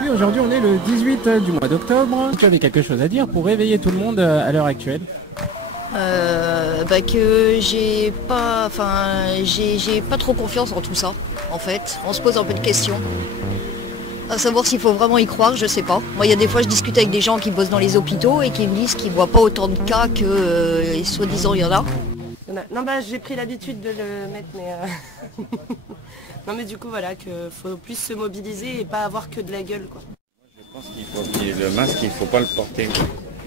Oui, aujourd'hui on est le 18 du mois d'octobre. Tu avais quelque chose à dire pour réveiller tout le monde à l'heure actuelle? Que j'ai pas trop confiance en tout ça, en fait. On se pose un peu de questions. À savoir s'il faut vraiment y croire, je sais pas. Moi, il y a des fois, je discute avec des gens qui bossent dans les hôpitaux et qui me disent qu'ils voient pas autant de cas que soi-disant il y en a. Non, j'ai pris l'habitude de le mettre, mais non, mais du coup, voilà, qu'il faut plus se mobiliser et pas avoir que de la gueule, quoi. Je pense le masque, il ne faut pas le porter.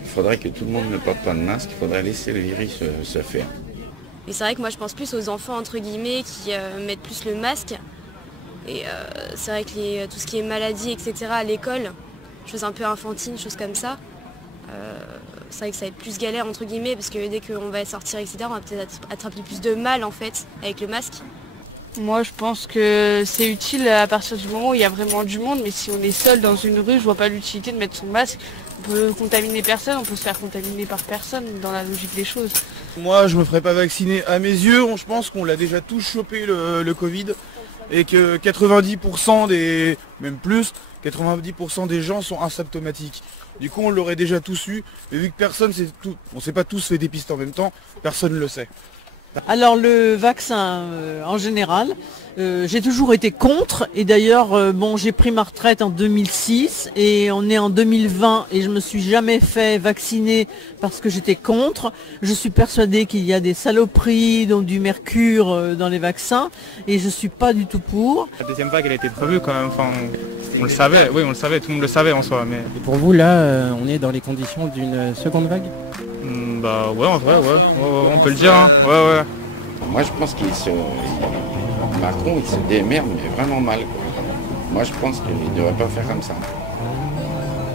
Il faudrait que tout le monde ne porte pas de masque, il faudrait laisser le virus se faire. Et c'est vrai que moi je pense plus aux enfants entre guillemets qui mettent plus le masque. Et c'est vrai que tout ce qui est maladie, etc. à l'école, choses un peu enfantines, choses comme ça, c'est vrai que ça va être plus galère entre guillemets parce que dès qu'on va sortir, etc., on va peut-être attraper plus de mal en fait avec le masque. Moi je pense que c'est utile à partir du moment où il y a vraiment du monde, mais si on est seul dans une rue, je vois pas l'utilité de mettre son masque. On peut contaminer personne, on peut se faire contaminer par personne dans la logique des choses. Moi je me ferai pas vacciner. À mes yeux, je pense qu'on l'a déjà tous chopé le Covid et que 90% même plus, 90% des gens sont asymptomatiques. Du coup on l'aurait déjà tous eu, mais vu que on s'est pas tous fait dépister en même temps, personne ne le sait. Alors le vaccin en général, j'ai toujours été contre et d'ailleurs j'ai pris ma retraite en 2006 et on est en 2020 et je me suis jamais fait vacciner parce que j'étais contre. Je suis persuadée qu'il y a des saloperies, donc du mercure dans les vaccins et je suis pas du tout pour. La deuxième vague elle a été prévue quand même, enfin, on le savait, oui on le savait, tout le monde le savait en soi. Mais... Et pour vous là, on est dans les conditions d'une seconde vague? Bah ouais en vrai, ouais, on peut le dire, hein. Ouais. Moi je pense Macron il se démerde mais vraiment mal, quoi. Moi je pense qu'il ne devrait pas faire comme ça.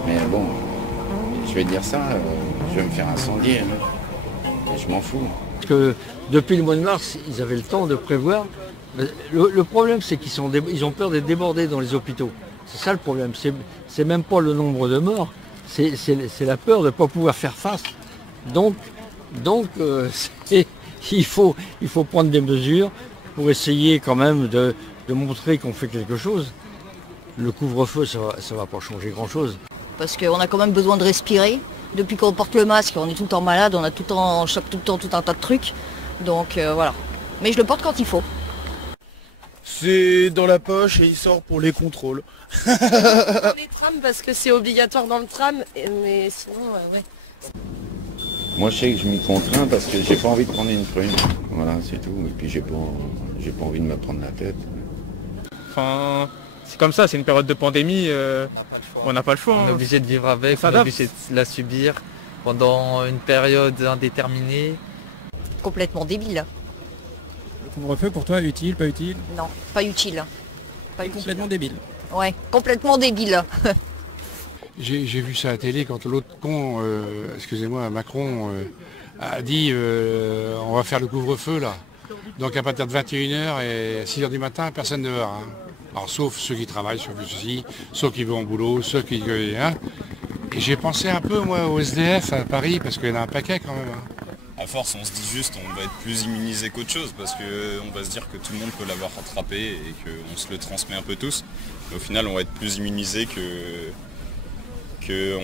Mais bon, je vais dire ça, je vais me faire incendier, hein. Et je m'en fous. Parce que depuis le mois de mars, ils avaient le temps de prévoir. Le problème c'est ils ont peur d'être débordés dans les hôpitaux. C'est ça le problème, c'est même pas le nombre de morts, c'est la peur de ne pas pouvoir faire face. Donc il faut prendre des mesures pour essayer quand même de montrer qu'on fait quelque chose. Le couvre-feu, ça va pas changer grand-chose. Parce qu'on a quand même besoin de respirer. Depuis qu'on porte le masque, on est tout le temps malade, on a tout le temps, on chope tout le temps tout un tas de trucs. Donc voilà. Mais je le porte quand il faut. C'est dans la poche et il sort pour les contrôles. Dans les trams parce que c'est obligatoire dans le tram, mais sinon, ouais. Moi je sais que je m'y contrains parce que j'ai pas envie de prendre une prune. Voilà, c'est tout. Et puis j'ai pas envie de me prendre la tête. Enfin, c'est comme ça, c'est une période de pandémie, on n'a pas le choix. On est obligé de vivre avec, on est obligé de la subir pendant une période indéterminée. Complètement débile. Le couvre-feu pour toi, utile, pas utile? Non, pas utile. Complètement débile. Ouais, complètement débile. J'ai vu ça à la télé quand l'autre con, excusez-moi, Macron a dit on va faire le couvre-feu là. Donc à partir de 21h et 6h du matin, personne ne va. Hein. Alors sauf ceux qui travaillent, ceux qui vont au boulot, ceux qui... Hein. Et j'ai pensé un peu moi au SDF à Paris parce qu'il y en a un paquet quand même. Hein. À force, on se dit juste on va être plus immunisé qu'autre chose parce qu'on va se dire que tout le monde peut l'avoir rattrapé et qu'on se le transmet un peu tous. Mais au final, on va être plus immunisé qu'on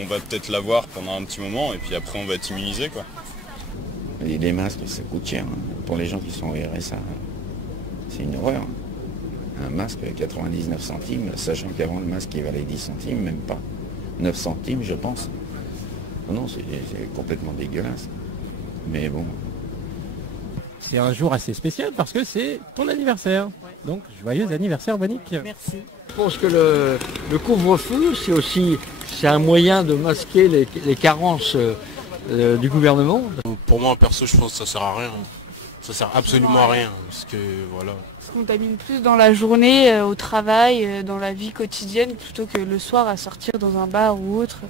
va peut-être l'avoir pendant un petit moment et puis après on va être immunisé, quoi. Les masques ça coûte cher, hein. Pour les gens qui sont au RSA, c'est une horreur. Un masque à 99 centimes, sachant qu'avant le masque il valait 10 centimes, même pas 9 centimes je pense. Non, c'est complètement dégueulasse. Mais bon. C'est un jour assez spécial parce que c'est ton anniversaire. Donc joyeux anniversaire Monique. Merci. Je pense que le couvre-feu, c'est un moyen de masquer les carences du gouvernement. Pour moi, perso, je pense que ça sert à rien. Ça sert absolument à rien. Parce que voilà. On se contamine plus dans la journée, au travail, dans la vie quotidienne, plutôt que le soir à sortir dans un bar ou autre.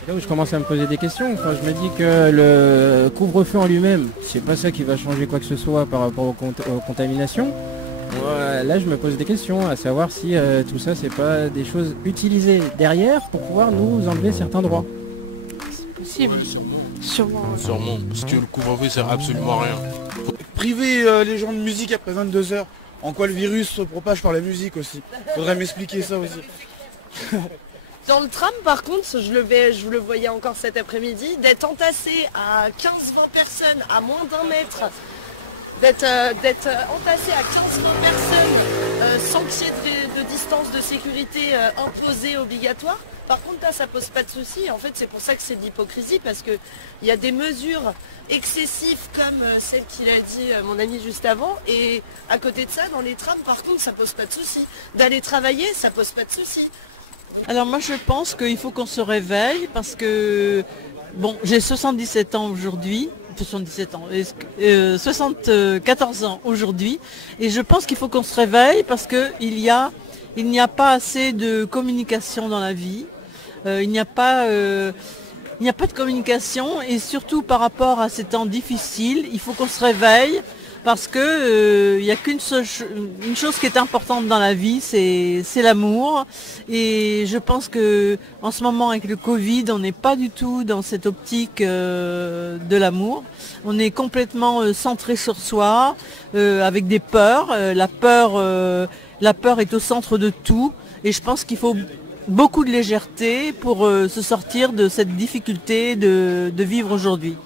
C'est là où je commence à me poser des questions. Enfin, je me dis que le couvre-feu en lui-même, c'est pas ça qui va changer quoi que ce soit par rapport aux contaminations. Là, je me pose des questions, à savoir si tout ça, c'est pas des choses utilisées derrière pour pouvoir nous enlever certains droits. C'est possible. Ouais, Sûrement. Parce que le couvre-feu sert absolument à rien. Priver les gens de musique après 22h, en quoi le virus se propage par la musique aussi. Faudrait m'expliquer ça aussi. Dans le tram, par contre, je le voyais encore cet après-midi, d'être entassé à 15-20 personnes à moins d'1 mètre, d'être entassé à 15-20 personnes sans qu'il y ait de distance de sécurité imposée, obligatoire. Par contre, là, ça pose pas de souci. En fait, c'est pour ça que c'est de l'hypocrisie, parce qu'il y a des mesures excessives comme celle qu'il a dit mon ami juste avant. Et à côté de ça, dans les trams, par contre, ça pose pas de souci. D'aller travailler, ça pose pas de souci. Alors moi je pense qu'il faut qu'on se réveille parce que, bon, j'ai 77 ans aujourd'hui, 74 ans aujourd'hui, et je pense qu'il faut qu'on se réveille parce qu'il n'y a pas assez de communication dans la vie, il n'y a pas de communication, et surtout par rapport à ces temps difficiles, il faut qu'on se réveille. Parce que il n'y a une chose qui est importante dans la vie, c'est l'amour. Et je pense que en ce moment avec le Covid, on n'est pas du tout dans cette optique de l'amour. On est complètement centré sur soi, avec des peurs. La peur est au centre de tout. Et je pense qu'il faut beaucoup de légèreté pour se sortir de cette difficulté de vivre aujourd'hui.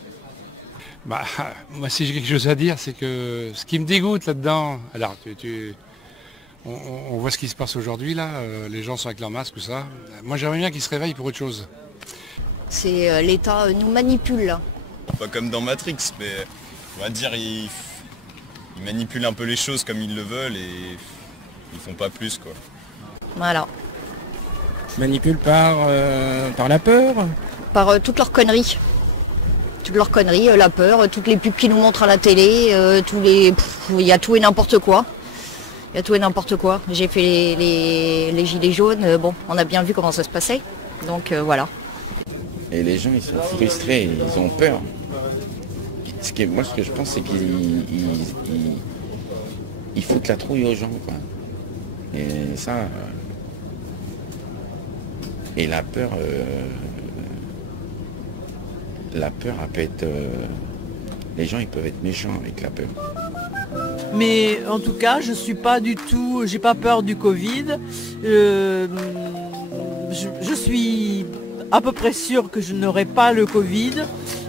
Bah, moi, si j'ai quelque chose à dire, c'est que ce qui me dégoûte là-dedans, alors on voit ce qui se passe aujourd'hui là, les gens sont avec leur masque, tout ça. Moi, j'aimerais bien qu'ils se réveillent pour autre chose. C'est l'État nous manipule. Pas comme dans Matrix, mais on va dire ils manipulent un peu les choses comme ils le veulent et ils font pas plus, quoi. Voilà. Manipulent par la peur. Par toutes leurs conneries. Toutes leurs conneries, la peur, toutes les pubs qu'ils nous montrent à la télé, il y a tout et n'importe quoi. Il y a tout et n'importe quoi. J'ai fait les gilets jaunes, bon, on a bien vu comment ça se passait. Donc voilà. Et les gens, ils sont frustrés, ils ont peur. Moi, ce que je pense, c'est qu'ils foutent la trouille aux gens, quoi. Et ça... et la peur... la peur, elle peut être... les gens, ils peuvent être méchants avec la peur. Mais en tout cas, je suis pas du tout... J'ai pas peur du Covid. Je suis à peu près sûre que je n'aurai pas le Covid.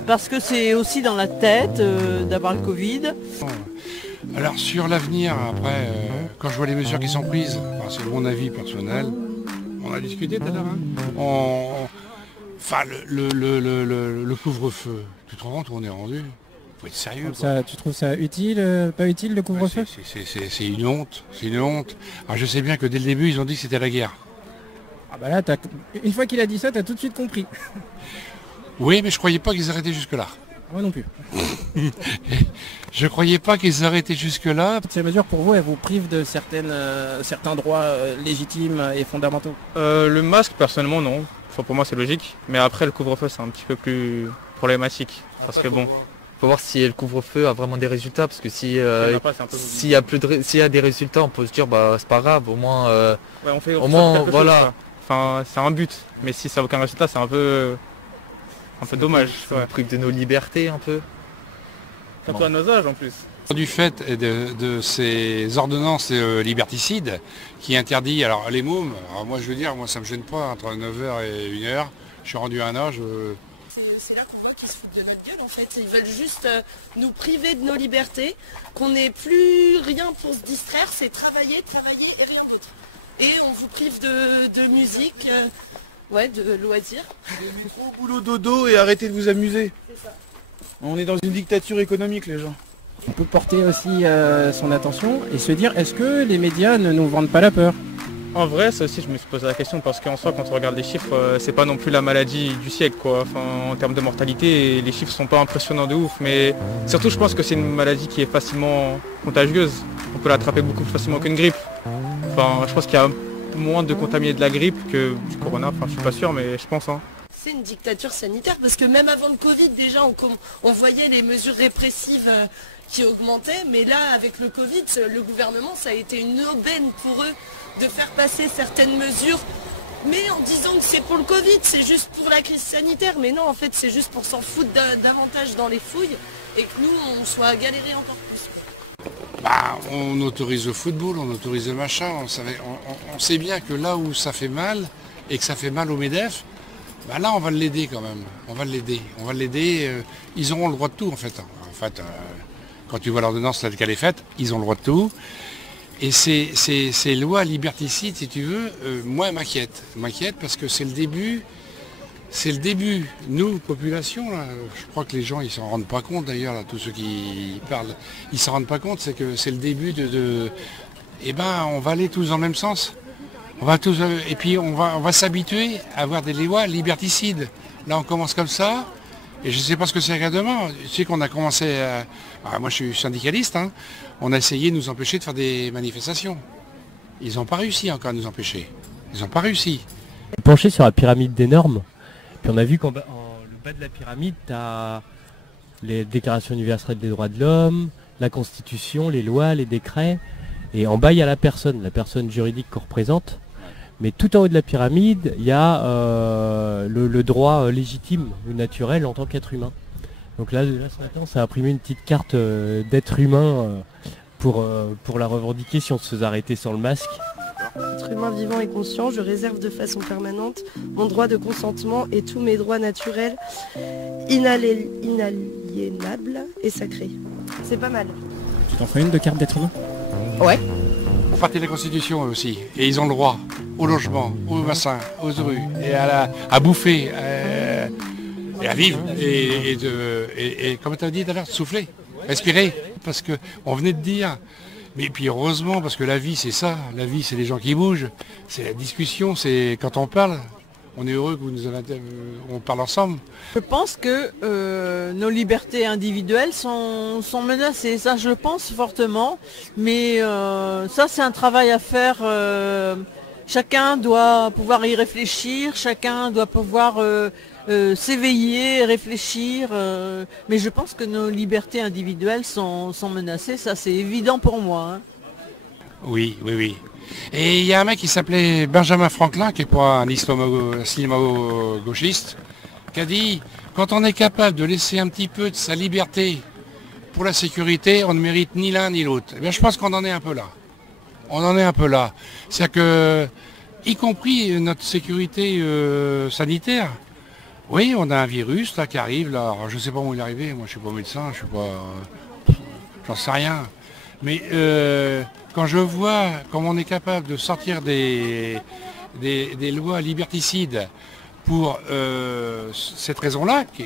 Parce que c'est aussi dans la tête d'avoir le Covid. Alors sur l'avenir, après, quand je vois les mesures qui sont prises, c'est mon avis personnel, on a discuté tout à l'heure, hein, enfin, le couvre-feu, tu te rends compte où on est rendu? Faut être sérieux. Ça, tu trouves ça utile, pas utile le couvre-feu? C'est une honte, c'est une honte. Alors je sais bien que dès le début, ils ont dit que c'était la guerre. Ah bah là, une fois qu'il a dit ça, t'as tout de suite compris. Oui, mais je croyais pas qu'ils arrêtaient jusque-là. Moi non plus. Je croyais pas qu'ils arrêtaient jusque-là. Ces mesures, pour vous, elles vous privent de certains droits légitimes et fondamentaux? Le masque, personnellement, non. Enfin, pour moi, c'est logique. Mais après, le couvre-feu, c'est un petit peu plus problématique. Parce que bon... faut voir si le couvre-feu a vraiment des résultats. Parce que s'il y a des résultats, on peut se dire, bah c'est pas grave, au moins... au moins, voilà. Enfin, c'est un but. Mais si ça n'a aucun résultat, c'est un peu dommage. Ça nous prive de nos libertés un peu. Surtout à nos âges en plus. Du fait de ces ordonnances liberticides qui interdit, alors les mômes, alors moi je veux dire, moi ça me gêne pas, entre 9h et 1h, je suis rendu à un âge... C'est là qu'on voit qu'ils se foutent de notre gueule en fait. Ils veulent juste nous priver de nos libertés, qu'on n'ait plus rien pour se distraire, c'est travailler et rien d'autre. Et on vous prive de musique, de loisirs. Métro, boulot, dodo et arrêtez de vous amuser. C'est ça. On est dans une dictature économique, les gens. On peut porter aussi son attention et se dire, est-ce que les médias ne nous vendent pas la peur? En vrai, ça aussi, je me suis posé la question parce qu'en soi, quand on regarde les chiffres, c'est pas non plus la maladie du siècle, quoi. Enfin, en termes de mortalité, les chiffres sont pas impressionnants de ouf. Mais surtout, je pense que c'est une maladie qui est facilement contagieuse. On peut l'attraper beaucoup plus facilement qu'une grippe. Enfin, je pense qu'il y a moins de contaminés de la grippe que du corona. Enfin, je suis pas sûr, mais je pense. Hein. C'est une dictature sanitaire parce que même avant le Covid, déjà, on voyait les mesures répressives qui augmentaient. Mais là, avec le Covid, le gouvernement, ça a été une aubaine pour eux de faire passer certaines mesures, mais en disant que c'est pour le Covid, c'est juste pour la crise sanitaire. Mais non, en fait, c'est juste pour s'en foutre davantage dans les fouilles et que nous, on soit galérés encore plus. Bah, on autorise le football, on autorise le machin, on sait bien que là où ça fait mal, et que ça fait mal au MEDEF, bah là on va l'aider quand même. On va l'aider. Ils auront le droit de tout en fait. Quand tu vois l'ordonnance telle qu'elle est faite, ils ont le droit de tout. Et ces lois liberticides, si tu veux, moi elles m'inquiètent. Parce que c'est le début. Nous, population, là, je crois que les gens ils s'en rendent pas compte d'ailleurs, là, tous ceux qui parlent, ils s'en rendent pas compte, c'est que c'est le début eh ben on va aller tous dans le même sens. On va tous, et puis on va s'habituer à avoir des lois liberticides. Là on commence comme ça, et je ne sais pas ce que c'est qu'à demain. Tu sais qu'on a commencé moi je suis syndicaliste, hein, on a essayé de nous empêcher de faire des manifestations. Ils n'ont pas réussi encore à nous empêcher. Ils n'ont pas réussi. Penché sur la pyramide des normes. Puis on a vu qu'en le bas de la pyramide, tu as les déclarations universelles des droits de l'homme, la Constitution, les lois, les décrets. Et en bas, il y a la personne juridique qu'on représente. Mais tout en haut de la pyramide, il y a le droit légitime ou naturel en tant qu'être humain. Donc là, ce matin, on s'est imprimé une petite carte d'être humain pour la revendiquer si on se faisait arrêter sans le masque. Être humain vivant et conscient, je réserve de façon permanente mon droit de consentement et tous mes droits naturels inaliénables et sacrés. C'est pas mal. Tu t'en ferais une de carte d'être humain? Ouais. Pour partir de la Constitution eux aussi. Et ils ont le droit au logement, au bassin, aux rues, et à bouffer, et à vivre, et comme tu as dit tout à l'heure, souffler, respirer. Parce qu'on venait de dire... Mais puis heureusement, parce que la vie c'est ça, la vie c'est les gens qui bougent, c'est la discussion, c'est quand on parle, on est heureux que on parle ensemble. Je pense que nos libertés individuelles sont menacées, ça je le pense fortement, mais ça c'est un travail à faire, chacun doit pouvoir y réfléchir, chacun doit pouvoir s'éveiller, réfléchir, mais je pense que nos libertés individuelles sont menacées, ça c'est évident pour moi. Hein. Oui. Et il y a un mec qui s'appelait Benjamin Franklin, qui est pas un islamo-gauchiste, qui a dit, quand on est capable de laisser un petit peu de sa liberté pour la sécurité, on ne mérite ni l'un ni l'autre. Eh bien, je pense qu'on en est un peu là. C'est-à-dire que, y compris notre sécurité sanitaire, oui, on a un virus là qui arrive, là. Alors, je ne sais pas où il est arrivé, moi je ne suis pas médecin, j'en sais rien. Mais quand je vois comment on est capable de sortir des lois liberticides pour cette raison-là, qui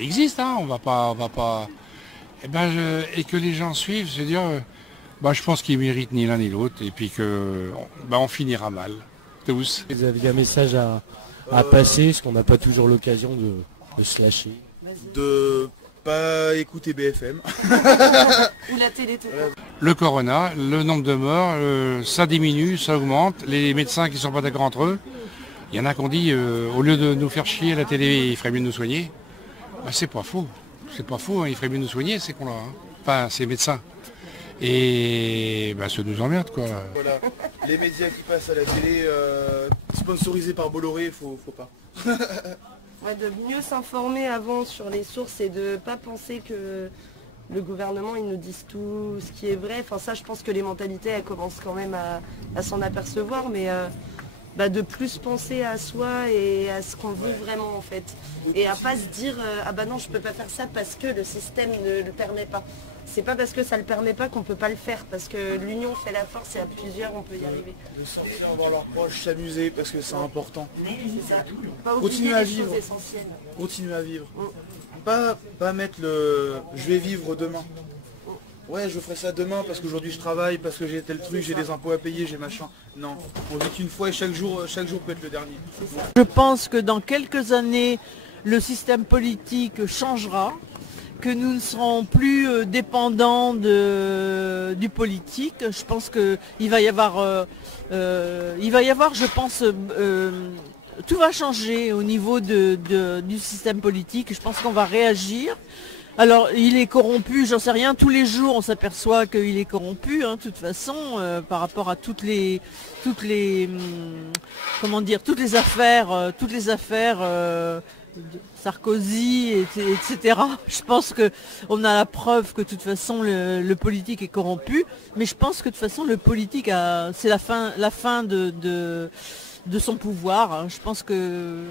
existe, hein, on va pas. Et que les gens suivent, c'est-à-dire, je pense qu'ils méritent ni l'un ni l'autre, et puis que on finira mal, tous. Vous avez un message à passer, parce qu'on n'a pas toujours l'occasion de se lâcher. De pas écouter BFM. Ou la télé. Le corona, le nombre de morts, ça diminue, ça augmente. Les médecins qui ne sont pas d'accord entre eux, il y en a qui ont dit, au lieu de nous faire chier à la télé, il ferait mieux de nous soigner. C'est pas faux. C'est pas faux, hein, il ferait mieux de nous soigner, ces cons-là. Hein. Enfin, ces médecins. Et ça nous emmerde, quoi. Voilà. Les médias qui passent à la télé, sponsorisés par Bolloré, faut pas. Ouais, de mieux s'informer avant sur les sources et de pas penser que le gouvernement il nous dise tout ce qui est vrai. Enfin ça je pense que les mentalités elles commencent quand même à s'en apercevoir, mais de plus penser à soi et à ce qu'on veut vraiment en fait. Et à pas se dire non je peux pas faire ça parce que le système ne le permet pas. C'est pas parce que ça le permet pas qu'on peut pas le faire, parce que l'union fait la force et à plusieurs on peut y arriver. De sortir, voir leurs proches, s'amuser parce que c'est important. C'est ça. Continuer à vivre. Continuer à vivre. Pas mettre je vais vivre demain. Ouais, je ferai ça demain parce qu'aujourd'hui je travaille, parce que j'ai tel truc, j'ai des impôts à payer, j'ai machin. Non, on vit qu'une fois et chaque jour peut être le dernier. Je pense que dans quelques années, le système politique changera, que nous ne serons plus dépendants du politique. Je pense qu'il va y avoir, je pense, tout va changer au niveau du système politique. Je pense qu'on va réagir. Alors, il est corrompu, j'en sais rien. Tous les jours, on s'aperçoit qu'il est corrompu, hein, de toute façon, par rapport à toutes les affaires, Sarkozy, etc. Je pense qu'on a la preuve que de toute façon le politique est corrompu, mais je pense que de toute façon le politique c'est la fin de de son pouvoir. Je pense que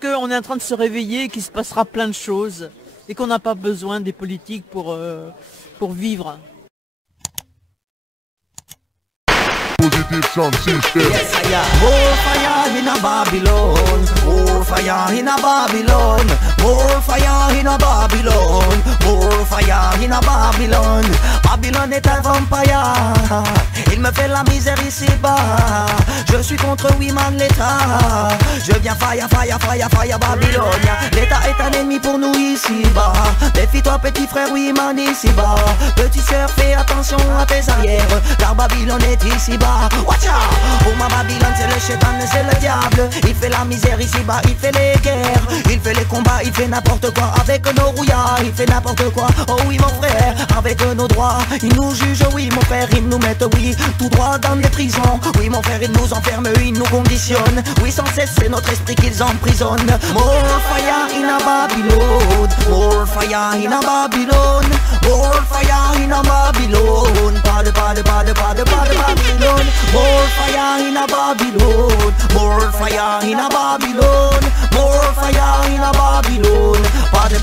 qu'on est en train de se réveiller, qu'il se passera plein de choses et qu'on n'a pas besoin des politiques pour vivre. Positive sound system. Yes, I am. More fire in a Babylon. More fire in a Babylon. More fire in a Babylon. More fire in a Babylon. Babylone est un vampire. Il me fait la misère ici-bas. Je suis contre Wiman l'État. Je viens fire, fire, fire, fire Babylone. L'État est un ennemi pour nous ici-bas. Défie-toi petit frère Wiman ici-bas. Petit sœur fais attention à tes arrières. Car Babylone est ici-bas. Watch out! Pour ma Babylone c'est le chétan, c'est le diable. Il fait la misère ici-bas, il fait les guerres. Il fait les combats, il fait n'importe quoi. Avec nos rouillards, il fait n'importe quoi. Oh oui mon frère, avec nos droits. Il nous juge, oui mon frère, il nous met, oui, tout droit dans les prisons. Oui mon frère, il nous enferme, il nous conditionne. Oui sans cesse, c'est notre esprit qu'ils emprisonnent. More fire in a Babylon. More fire in a Babylon. More fire in a Babylon. Pas de Babylon. More fire in a Babylon. More fire in a Babylon. More fire in a Babylon. Pas de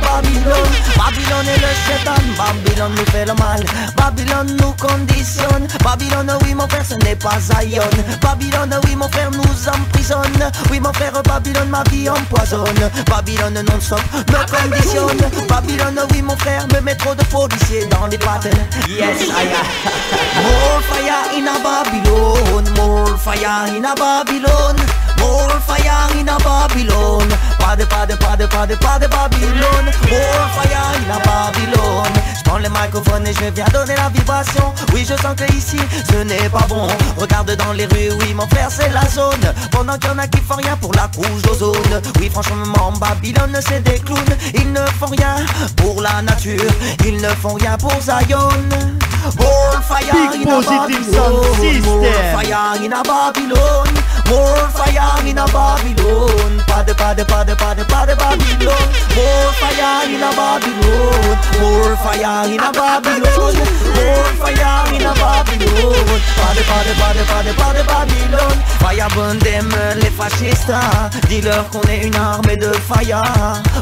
Babylon. Babylone est le chétan. Babylone nous fait le mal. Babylone nous conditionne. Babylone, oui mon frère, ce n'est pas Zion. Babylone, oui mon frère, nous emprisonne. Oui mon frère, Babylone, ma vie empoisonne. Babylone non-stop me conditionne. Babylone, oui mon frère, me met trop de policiers dans les pattes. Yes, I am. More fire in a Babylon. More fire in a Babylon. More fire in a Babylon. Pas de Babylon. More fire in a Babylon. Je prends le microphone et je viens donner la vibration. Oui je sens que ici ce n'est pas bon. Regarde dans les rues, oui mon frère c'est la zone. Pendant qu'il y en a qui font rien pour la couche d'ozone. Oui franchement Babylone c'est des clowns. Ils ne font rien pour la nature. Ils ne font rien pour Zion. More fire in a Babylon. More fire in a Babylon. More fire in a Babylon. Pas de Babylon. More fire in a Babylon. More fire in a Babylon. More fire in a Babylon. Pas de Babylon. Fire burn them les fascistes. Dis-leur qu'on est une armée de fire.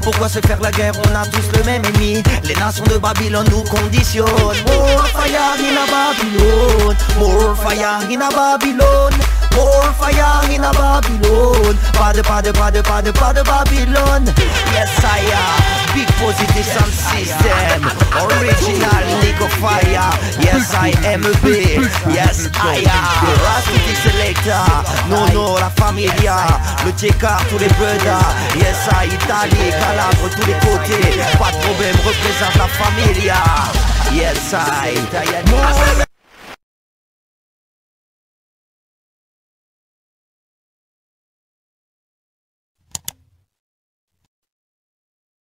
Pourquoi se faire la guerre? On a tous le même ennemi. Les nations de Babylone nous conditionnent. More fire in a Babylon. More fire in a Babylon. More fire in a Babylon. Pas de Babylon. Yes I am. Big positive sound system. Original Nico Fire. Yes I am a big. Yes I am. Rasputin Selecta. Nono la familia. Le Tchekar tous les brothers. Yes I Italie. Calabre tous les côtés. Pas de problème, représente la familia. Yes I. More